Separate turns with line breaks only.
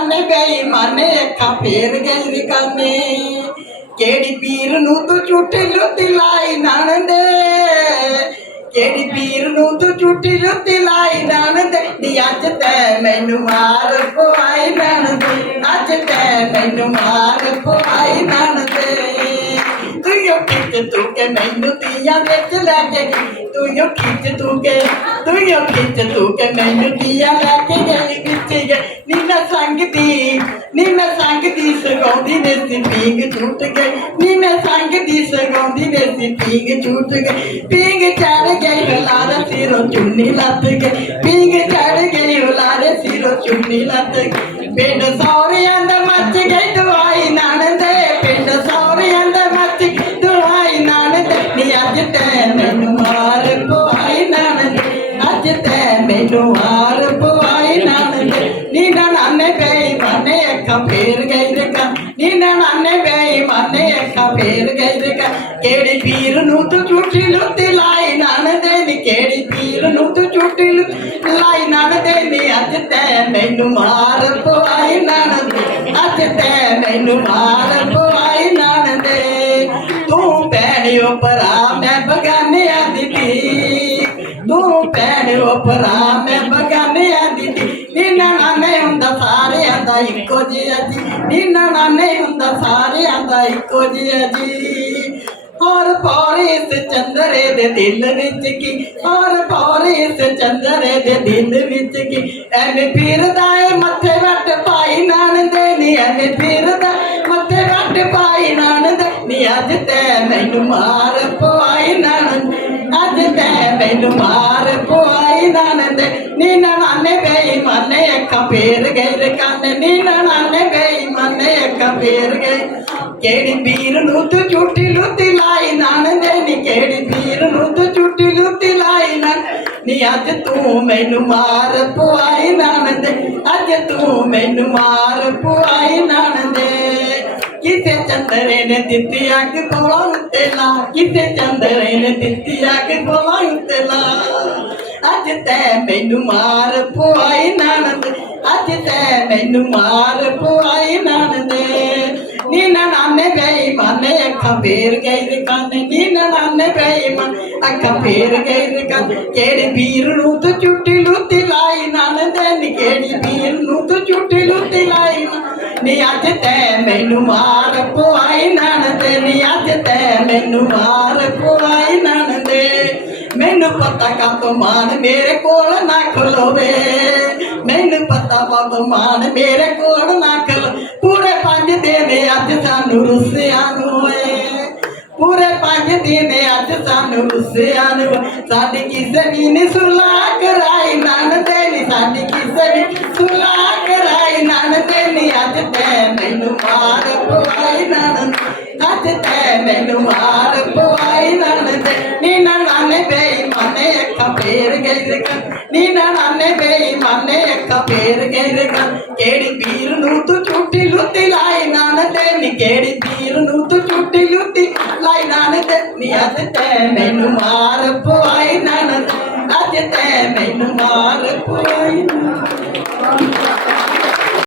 ਨਾਨੇ ਬੇਈਮਾਨੇ ਅੱਖਾਂ ਫੇਰ ਗਈ ਰਕਾਨੇ ਕਿਹੜੀ ਪੀਰ ਨੂੰ ਤੂੰ ਝੂਠੀ ਲੁੱਤੀ ਲਾਈ ਨਣਦੇ ਕਿਹੜੀ ਪੀਰ ਨੂੰ ਤੂੰ ਝੂਠੀ ਲੁੱਟੀ ਲਾਈ ਨਣਦੇ ਨੀ, ਅੱਜ ਤੈ ਮੈਨੂੰ ਮਾਰ ਪਵਾਈ ਨਣਦੇ ਅੱਜ ਤੈ ਮੈਨੂੰ ਮਾਰ ਪਵਾਈ ਨਣਦੇ ਤੂੰ ਯੋ ਖਿੱਚ ਤੂੰ ਕੇ ਮੈਨੂੰ ਤੀਆਂ ਵਿੱਚ ਲੈ ਕੇ ਗਈ। ਤੂੰ ਯੋ ਖਿੱਚ ਤੂੰ ਕੇ ਤੂੰ ਯੋ ਖਿੱਚ ਤੂੰ ਕੇ ਮੈਨੂੰ ਤੀਆਂ ਲੈ ਕੇ ਸੰਗਦੀ ਨੀ ਮੈਂ ਸੰਗਦੀ ਸਗਾਉਂਦੀ ਨੇ ਸੀ ਪੀਂਗ ਛੁੱਟ ਗਈ ਨੀ ਮੈਂ ਸੰਗਦੀ ਸਗਾਉਂਦੀ ਨੇ ਸੀ ਪੀਂਗ ਛੁੱਟ ਗਈ ਪੀਂਗ ਚੜ ਗਈ ਹਲਾਰੇ ਸਿਰੋਂ ਚੁੰਨੀ ਲੱਤ ਗਈ ਪੀਂਗ ਚੜ ਗਈ ਹਲਾਰੇ ਸਿਰੋਂ ਚੁੰਨੀ ਲੱਤ ਗਈ ਪਿੰਡ ਸੌਰਿਆਂ ਦਾ ਮੱਚ ਗਈ ਦਵਾਈ ਨਾਨਦੇ ਪਿੰਡ ਸੌਰਿਆਂ ਦਾ ਮੱਚ ਗਈ ਦਵਾਈ ਨਾਨਦੇ ਨੀ ਅੱਜ ਤੈ ਮੈਨੂੰ ਮਾਰ ਪਵਾਈ ਨਾਨਦੇ ਅੱਜ ਤੈ ਮੈਨੂੰ ਮਾਰ ਬੇਈਮਾਨੇ ਅੱਖਾਂ ਫੇਰ ਗਈ ਰਕਾ ਨੀ ਨਾਨੇ ਬੇਈਮਾਨੇ ਅੱਖਾਂ ਫੇਰ ਗਈ ਰਕਾ ਕਿਹੜੀ ਪੀਰ ਨੂੰ ਤੂੰ ਝੂਠੀ ਲੁੱਟੀ ਲਾਈ ਨਾਨਦੇ ਨੀ, ਕਿਹੜੀ ਪੀਰ ਨੂੰ ਤੂੰ ਝੂਠੀ ਲੁੱਟੀ ਲਾਈ ਨਾਨਦੇ ਨੀ। ਅੱਜ ਤੈ ਮੈਨੂੰ ਮਾਰ ਪਵਾਈ ਨਾਨਦੇ ਅੱਜ ਤੈ ਮੈਨੂੰ ਮਾਰ ਪਵਾਈ ਦਾ ਇੱਕੋ ਜਿਹਾ ਜੀ। ਨੀਨਾ ਨਾਨੇ ਹੁੰਦਾ ਸਾਰਿਆਂ ਦਾ ਇੱਕੋ ਜਿਹਾ ਜੀ। ਔਰ ਪੌਰੇ ਇਸ ਚੰਦਰੇ ਦੇ ਦਿਲ ਵਿੱਚ ਕੀ? ਔਰ ਪੌਰੇ ਇਸ ਚੰਦਰੇ ਦੇ ਦਿਲ ਵਿੱਚ ਕੀ? ਐਵੇਂ ਫਿਰਦਾ ਏ ਮੱਥੇ ਵੱਟ ਪਾਈ ਨਾਨਦੇ ਨੀ ਐਵੇਂ ਫਿਰਦਾ ਮੱਥੇ ਵੱਟ ਪਾਈ ਨਾਨਦੇ ਨੀ ਅੱਜ ਤੈ ਮੈਨੂੰ ਮਾਰ ਪਵਾਈ ਨਾਨਦ ਅੱਜ ਤੈ ਮੈਨੂੰ ਮਾਰ ਪਵਾਈ ਨਾਨਦੇ ਨੀ ਨਾਨੇ ਬੇਈਮਾਨੇ ਅੱਖਾਂ ਫੇਰ ਫੇਰ ਗਏ। ਕਿਹੜੀ ਪੀਰ ਨੂੰ ਤੂੰ ਝੂਠੀ ਲੁੱਤੀ ਲਾਈ ਨਾਨਦੇ ਨੀ, ਕਿਹੜੀ ਪੀਰ ਨੂੰ ਤੂੰ ਝੂਠੀ ਲੁੱਤੀ ਲਾਈ ਨਾ ਨੀ ਅੱਜ ਤੂੰ ਮੈਨੂੰ ਮਾਰ ਪਵਾਈ ਨਾਨਦੇ ਅੱਜ ਤੂੰ ਮੈਨੂੰ ਮਾਰ ਪਵਾਈ ਨਾਨਦੇ ਕਿਸੇ ਚੰਦਰੇ ਨੇ ਦਿੱਤੀ ਅੱਗ ਕੋਲਾਂ ਉੱਤੇ ਲਾ। ਕਿਸੇ ਚੰਦਰੇ ਨੇ ਦਿੱਤੀ ਅੱਗ ਕੋਲਾਂ ਉੱਤੇ ਲਾ। ਅੱਜ ਤੈ ਮੈਨੂੰ ਮਾਰ ਪਵਾਈ ਨਾਨਦ ਅੱਜ ਤੈ ਮੈਨੂੰ ਮਾਰ ਪਵਾਈ ਦੇ ਨੀ ਨਾਨੇ ਬੇਈਮਾਨੇ ਅੱਖਾਂ ਫੇਰ ਗਈ ਰਕਾਨੇ ਨੀ ਨਾਨੇ ਬੇਈਮਾਨ ਅੱਖਾਂ ਫੇਰ ਗਈ ਰਕਾਨੇ ਕਿਹੜੀ ਵੀਰ ਨੂੰ ਤੂੰ ਝੁੱਟੀ ਲੁੱਤੀ ਲਾਈ ਨਾਨਦੇ ਨੀ ਕਿਹੜੀ ਵੀਰ ਨੂੰ ਤੂੰ ਝੁੱਟੀ ਲੁੱਤੀ ਲਾਈ ਨਾ ਨੀ ਅੱਜ ਤੈ ਮੈਨੂੰ ਮਾਰ ਪਵਾਈ ਨਾਨਦੇ ਨੀ ਅੱਜ ਤੈ ਮੈਨੂੰ ਮਾਰ ਪਵਾਈ ਨਾਨਦੇ ਮੈਨੂੰ ਪਤਾ ਕਾ ਮਾਨ ਮੇਰੇ ਕੋਲ ਨਾ ਖਲੋਵੇ। ਪਤਾ ਕਾ ਮਾਨ ਮੇਰੇ ਕੋਲ ਨਾ ਖਲੋ ਪੂਰੇ ਪੰਜ ਦਿਨ ਅੱਜ ਸਾਨੂੰ ਰੁੱਸਿਆ ਨੂੰ ਏ। ਪੂਰੇ ਪੰਜ ਦਿਨ ਅੱਜ ਸਾਨੂੰ ਰੁੱਸਿਆ ਨੂੰ ਸਾਡੀ ਕਿਸੇ ਵੀ ਨੀ ਸੁਲਾ ਕਰਾਈ, ਨਣਦੇ ਨੀ, ਸਾਡੀ ਕਿਸੇ ਵੀ ਸੁਲਾ ਕਰਾਈ। ਨਣਦੇ ਨੀ, ਅੱਜ ਤੈ ਮੈਨੂੰ ਮਾਰ ਪਵਾਈ ਨਣਦ। ਅੱਜ ਤੈ ਮੈਨੂੰ ਮਾਰ ਪਵਾਈ ਨਣਦੇ। ਨੀ ਨਾਨੇ ਬੇਈਮਾਨੇ ਅੱਖਾਂ ਫੇਰ ਗਈ ਰਕਾ ਨੀ ਨਾਨੇ ਬੇਈਮਾਨੇ ਅੱਖਾਂ ਫੇਰ ਗਈ ਰਕਾ ਕਿਹੜੀ ਪੀਰ ਨੂੰ ਤੂੰ ਝੂਠੀ ਲੁੱਟੀ ਲਾਈ ਨਾਨਦੇ ਨੀ ਕਿਹੜੀ ਪੀਰ ਨੂੰ ਤੂੰ ਝੂਠੀ ਲੁੱਟੀ ਲਾਈ ਨਾਨਦੇ ਨੀ ਅੱਜ ਤੈ ਮੈਨੂੰ ਮਾਰ ਪਵਾਈ ਨਾਨਦ ਅੱਜ ਤੈ ਮੈਨੂੰ ਮਾਰ ਪਵਾਈ ਨਾਨਦ